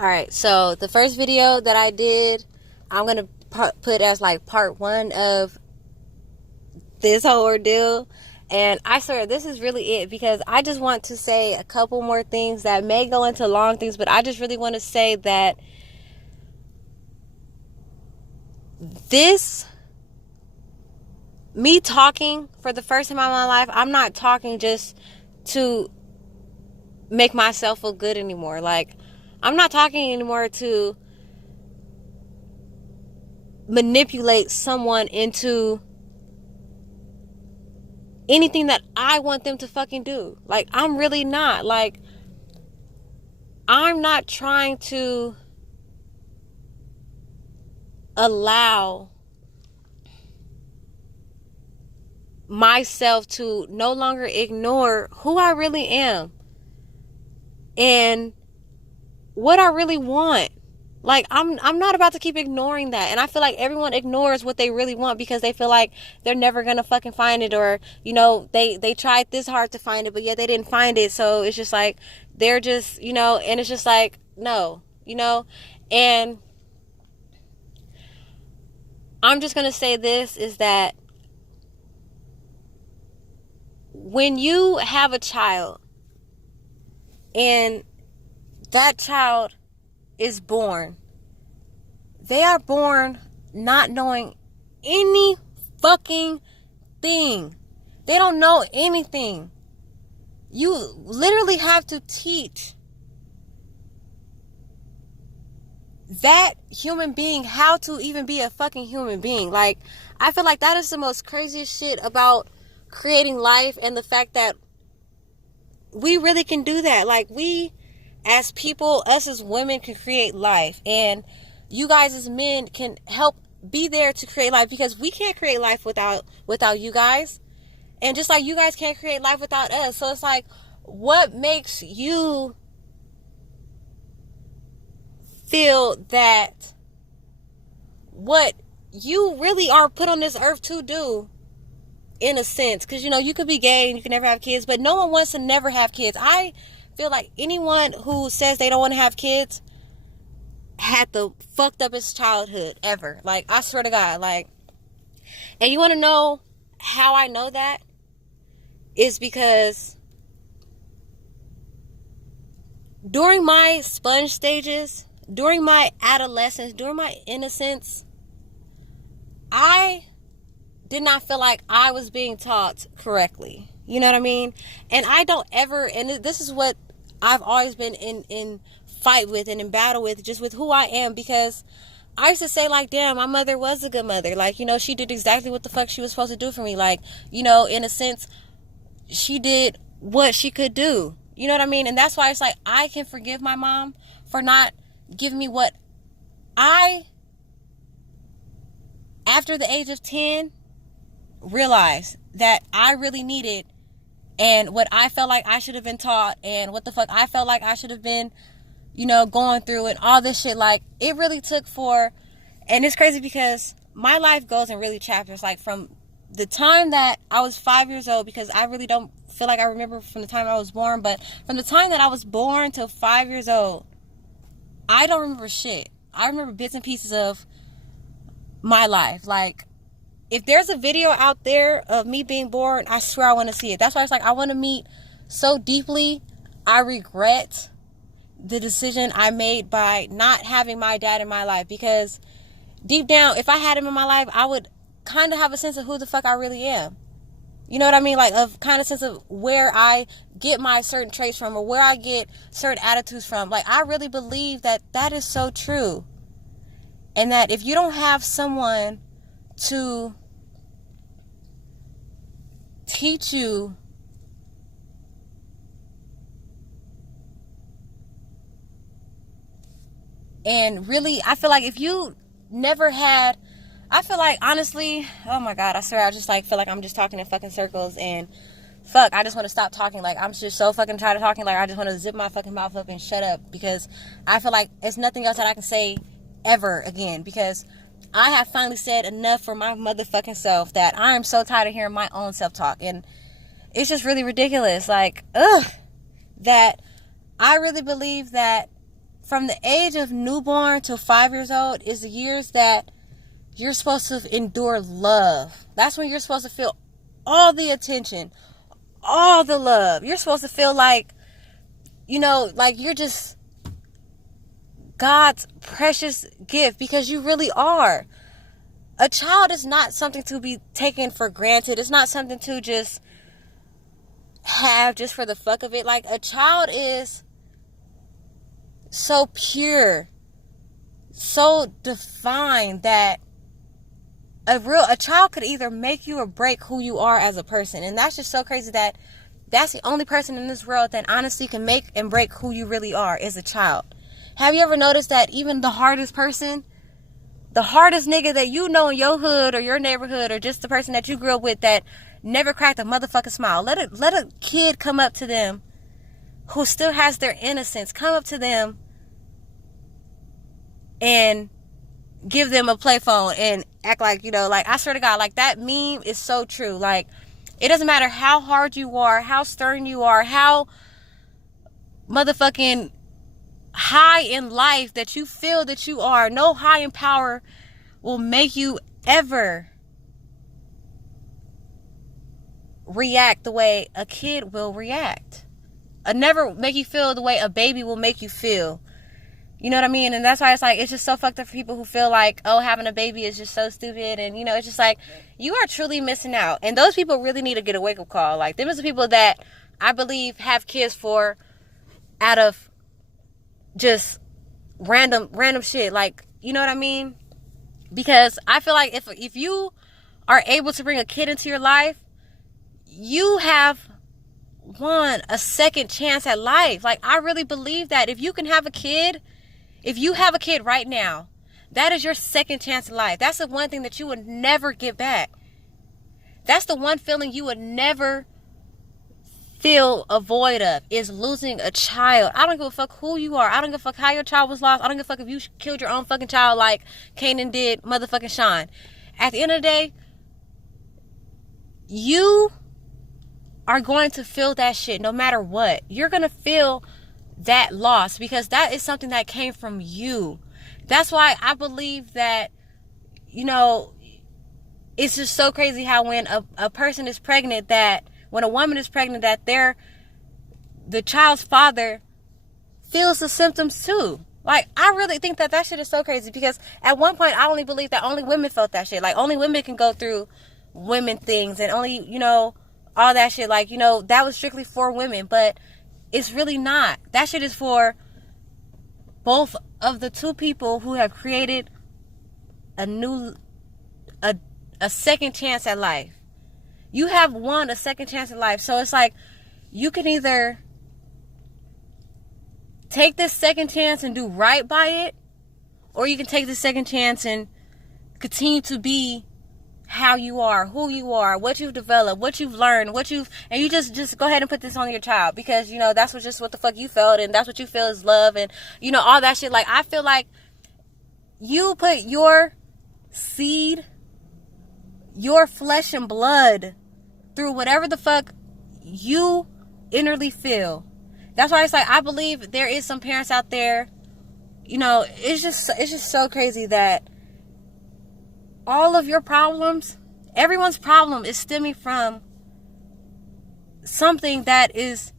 Alright, so the first video that I did, I'm going to put as like part one of this whole ordeal. And I swear, this is really it, because I just want to say a couple more things that may go into long things, but I just really want to say that me talking for the first time in my life, I'm not talking just to make myself feel good anymore. Like, I'm not talking anymore to manipulate someone into anything that I want them to fucking do. Like, I'm really not. Like, I'm not trying to allow myself to no longer ignore who I really am and what I really want. Like, I'm not about to keep ignoring that. And I feel like everyone ignores what they really want because they feel like they're never gonna fucking find it, or, you know, they tried this hard to find it, but yet they didn't find it. So it's just like, they're just, you know, and it's just like, no, you know. And I'm just gonna say this, is that when you have a child and that child is born, they are born not knowing any fucking thing. They don't know anything. You literally have to teach that human being how to even be a fucking human being. Like, I feel like that is the most craziest shit about creating life, and the fact that we really can do that. Like, we as people, us as women, can create life, and you guys as men can help be there to create life, because we can't create life without you guys, and just like you guys can't create life without us. So it's like, what makes you feel that what you really are put on this earth to do, in a sense? Because, you know, you could be gay and you can never have kids, but no one wants to never have kids. I feel like anyone who says they don't want to have kids had the fucked up his childhood ever. Like, I swear to God. Like, and you want to know how I know that? Is because during my sponge stages, during my adolescence, during my innocence, I did not feel like I was being taught correctly. You know what I mean? And I don't ever, and this is what I've always been in fight with and in battle with, just with who I am, because I used to say, like, damn, my mother was a good mother. Like, you know, she did exactly what the fuck she was supposed to do for me. Like, you know, in a sense, she did what she could do. You know what I mean? And that's why it's like, I can forgive my mom for not giving me what I, after the age of 10, realized that I really needed, and what I felt like I should have been taught, and what the fuck I felt like I should have been, you know, going through, and all this shit. Like, it really took for, and it's crazy because my life goes in really chapters, like from the time that I was 5 years old, because I really don't feel like I remember from the time I was born, but from the time that I was born till 5 years old, I don't remember shit. I remember bits and pieces of my life. Like, if there's a video out there of me being born, I swear I want to see it. That's why it's like, I want to meet so deeply. I regret the decision I made by not having my dad in my life, because deep down, if I had him in my life, I would kind of have a sense of who the fuck I really am. You know what I mean? Like, of kind of sense of where I get my certain traits from, or where I get certain attitudes from. Like, I really believe that that is so true. And that if you don't have someone to teach you and really, I feel like if you never had, I feel like, honestly, oh my God, I swear, I just like feel like I'm just talking in fucking circles, and fuck, I just want to stop talking. Like, I'm just so fucking tired of talking. Like, I just want to zip my fucking mouth up and shut up, because I feel like it's nothing else that I can say ever again, because I have finally said enough for my motherfucking self, that I am so tired of hearing my own self-talk. And it's just really ridiculous. Like, that I really believe that from the age of newborn to 5 years old is the years that you're supposed to endure love. That's when you're supposed to feel all the attention, all the love. You're supposed to feel like, like you're just God's precious gift, because you really are. A child is not something to be taken for granted. It's not something to just have just for the fuck of it. Like, a child is so pure, so defined, that a child could either make you or break who you are as a person. And that's just so crazy that that's the only person in this world that honestly can make and break who you really are, is a child. Have you ever noticed that even the hardest person, the hardest nigga that you know in your hood or your neighborhood, or just the person that you grew up with that never cracked a motherfucking smile, let a kid come up to them who still has their innocence, come up to them and give them a play phone and act like, like, I swear to God, like, that meme is so true. Like, it doesn't matter how hard you are, how stern you are, how motherfucking high in life that you feel that you are, no high in power will make you ever react the way a kid will react. Never make you feel the way a baby will make you feel. You know what I mean? And that's why it's like, it's just so fucked up for people who feel like, oh, having a baby is just so stupid. And, it's just like, you are truly missing out. And those people really need to get a wake-up call. Like, them is the people that I believe have kids for out of just random shit. Like, you know what I mean? Because I feel like if you are able to bring a kid into your life, you have won a second chance at life. Like, I really believe that if you can have a kid, if you have a kid right now, that is your second chance at life. That's the one thing that you would never get back. That's the one feeling you would never feel a void of, is losing a child. I don't give a fuck who you are. I don't give a fuck how your child was lost. I don't give a fuck if you killed your own fucking child like Kanan did motherfucking Sean. At the end of the day, you are going to feel that shit no matter what. You're going to feel that loss, because that is something that came from you. That's why I believe that, it's just so crazy how when a person is pregnant, that when a woman is pregnant, that the child's father feels the symptoms too. Like, I really think that shit is so crazy, because at one point I only believed that only women felt that shit. Like, only women can go through women things, and only, all that shit. Like, that was strictly for women, but it's really not. That shit is for both of the two people who have created a second chance at life. You have won a second chance at life. So it's like, you can either take this second chance and do right by it, or you can take this second chance and continue to be how you are, who you are, what you've developed, what you've learned, and you just go ahead and put this on your child, because, that's what the fuck you felt, and that's what you feel is love, and, all that shit. Like, I feel like you put your seed, your flesh and blood through whatever the fuck you innerly feel. That's why it's like, I believe there is some parents out there, it's just so crazy that all of your problems, everyone's problem is stemming from something that is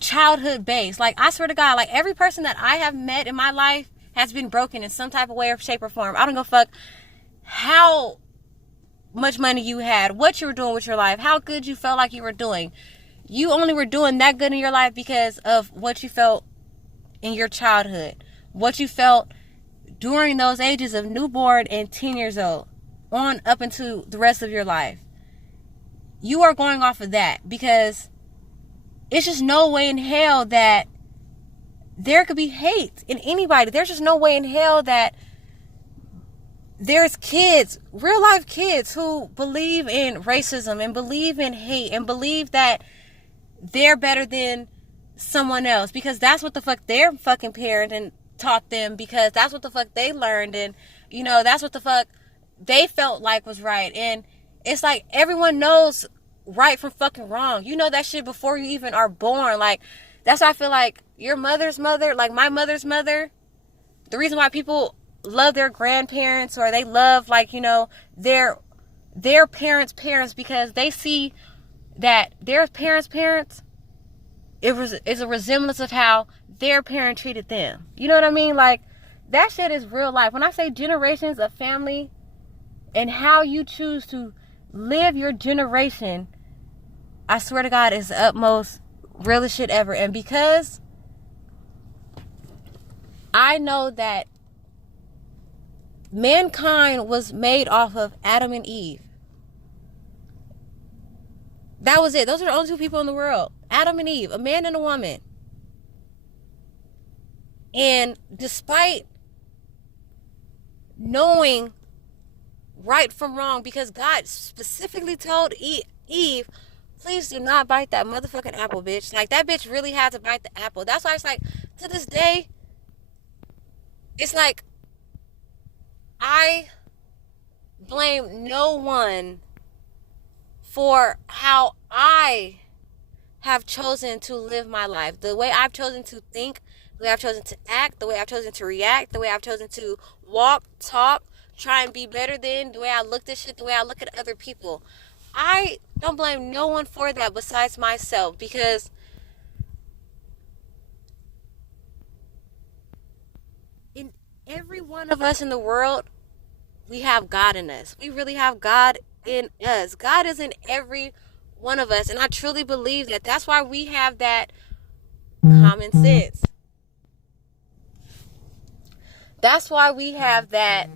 childhood based. Like, I swear to God, like, every person that I have met in my life has been broken in some type of way or shape or form. I don't give a fuck how much money you had, what you were doing with your life, how good you felt like you were doing. You only were doing that good in your life because of what you felt in your childhood, what you felt during those ages of newborn and 10 years old on up into the rest of your life. You are going off of that, because it's just no way in hell that there could be hate in anybody. There's just no way in hell that there's kids, real life kids, who believe in racism and believe in hate and believe that they're better than someone else, because that's what the fuck their fucking parent and taught them, because that's what the fuck they learned, and that's what the fuck they felt like was right. And it's like, everyone knows right from fucking wrong. You know that shit before you even are born. Like, That's why I feel like your mother's mother, like my mother's mother, the reason why people love their grandparents, or they love, like, you know, their parents, because they see that their parents, is a resemblance of how their parent treated them. You know what I mean? Like, that shit is real life. When I say generations of family and how you choose to live your generation, I swear to God, is the utmost realest shit ever. And because I know that mankind was made off of Adam and Eve. That was it. Those are the only two people in the world. Adam and Eve, a man and a woman. And despite knowing right from wrong, because God specifically told Eve, please do not bite that motherfucking apple, bitch. Like, that bitch really had to bite the apple. That's why it's like, to this day, it's like, I blame no one for how I have chosen to live my life. The way I've chosen to think, the way I've chosen to act, the way I've chosen to react, the way I've chosen to walk, talk, try and be better than, the way I look at shit, the way I look at other people. I don't blame no one for that besides myself, because in every one of us in the world, we have God in us. We really have God in us. God is in every one of us. And I truly believe that that's why we have that common sense. That's why we have that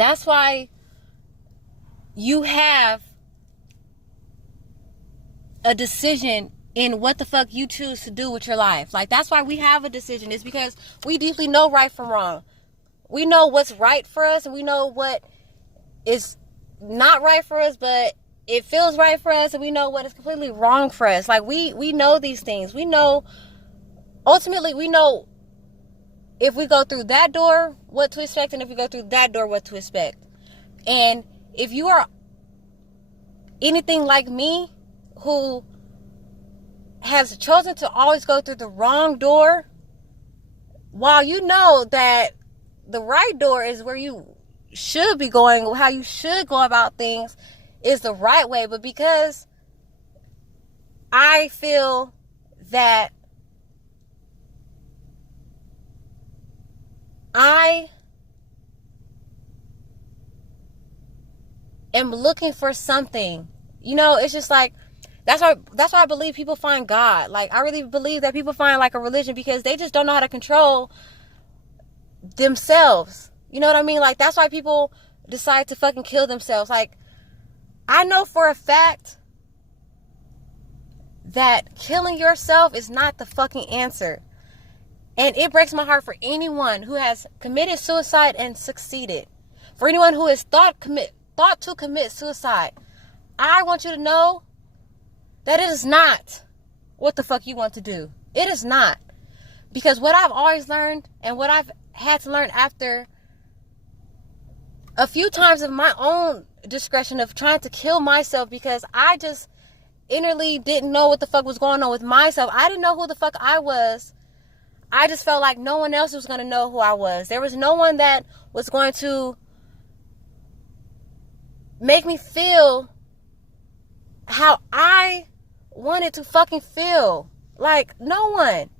that's why you have a decision in what the fuck you choose to do with your life. Like, that's why we have a decision. It's because we deeply know right from wrong. We know what's right for us, and we know what is not right for us, but it feels right for us, and we know what is completely wrong for us. Like, we know these things. We know, ultimately, we know if we go through that door, what to expect, and if we go through that door, what to expect. And if you are anything like me, who has chosen to always go through the wrong door, while you know that the right door is where you should be going, how you should go about things is the right way, but because I feel that I am looking for something, you know, it's just like, that's why I believe people find God. Like, I really believe that people find, like, a religion, because they just don't know how to control themselves. You know what I mean? Like, that's why people decide to fucking kill themselves. Like, I know for a fact that killing yourself is not the fucking answer. And it breaks my heart for anyone who has committed suicide and succeeded. For anyone who has thought to commit suicide. I want you to know that it is not what the fuck you want to do. It is not. Because what I've always learned, and what I've had to learn after a few times of my own discretion of trying to kill myself, because I just innerly didn't know what the fuck was going on with myself. I didn't know who the fuck I was. I just felt like no one else was going to know who I was. There was no one that was going to make me feel how I wanted to fucking feel. Like, no one.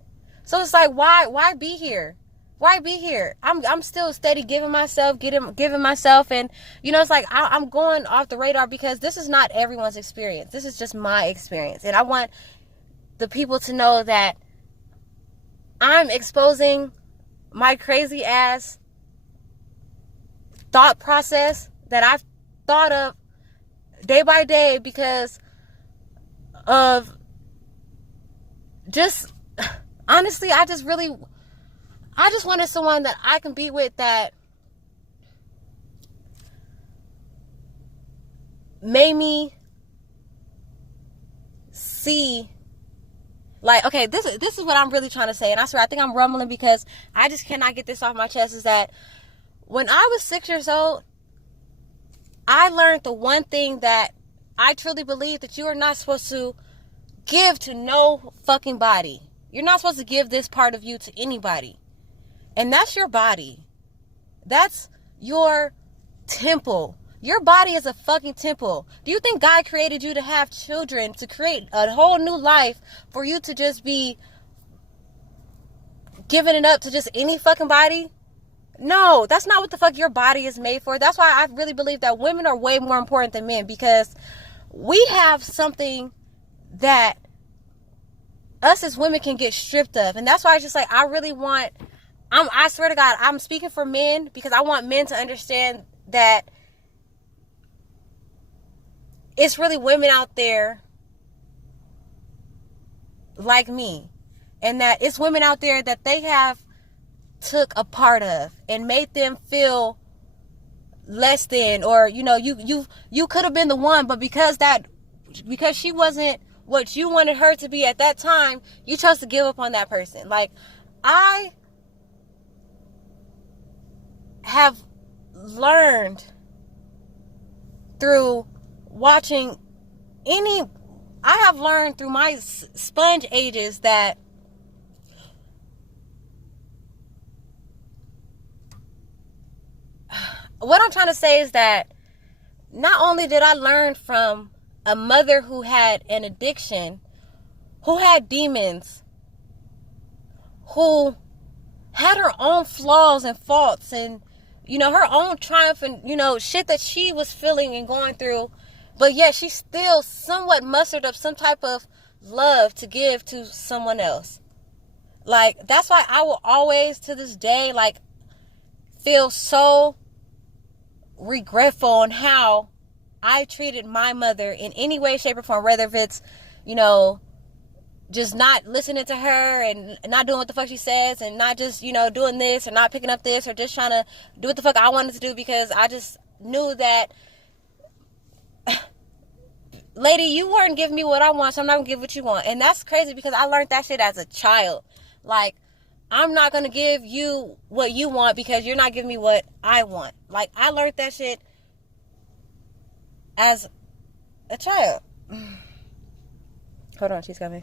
So it's like, why be here? Why be here? I'm still steady giving myself, and, you know, it's like, I'm going off the radar, because this is not everyone's experience. This is just my experience. And I want the people to know that I'm exposing my crazy ass thought process that I've thought of day by day, because of just, honestly, I just wanted someone that I can be with that made me see Like, okay, this is what I'm really trying to say. And I swear, I think I'm rumbling because I just cannot get this off my chest, is that when I was 6 years old, I learned the one thing that I truly believe, that you are not supposed to give to no fucking body. You're not supposed to give this part of you to anybody. And that's your body. That's your temple. Your body is a fucking temple. Do you think God created you to have children, to create a whole new life, for you to just be giving it up to just any fucking body? No, that's not what the fuck your body is made for. That's why I really believe that women are way more important than men, because we have something that us as women can get stripped of. And that's why it's just like, I really want, I swear to God, I'm speaking for men, because I want men to understand that it's really women out there like me, and that it's women out there that they have took a part of and made them feel less than, or you could have been the one, but because she wasn't what you wanted her to be at that time, you chose to give up on that person. Like, I have learned through watching I have learned through my sponge ages that what I'm trying to say is that not only did I learn from a mother who had an addiction, who had demons, who had her own flaws and faults, and her own triumph, and shit that she was feeling and going through, but yet she still somewhat mustered up some type of love to give to someone else. Like, that's why I will always, to this day, like, feel so regretful on how I treated my mother in any way, shape, or form, whether if it's, just not listening to her and not doing what the fuck she says, and not just, doing this, or not picking up this, or just trying to do what the fuck I wanted to do, because I just knew that, lady, you weren't giving me what I want, so I'm not gonna give what you want. And that's crazy, because I learned that shit as a child. Like, I'm not gonna give you what you want because you're not giving me what I want. Like, I learned that shit as a child. Hold on, she's coming.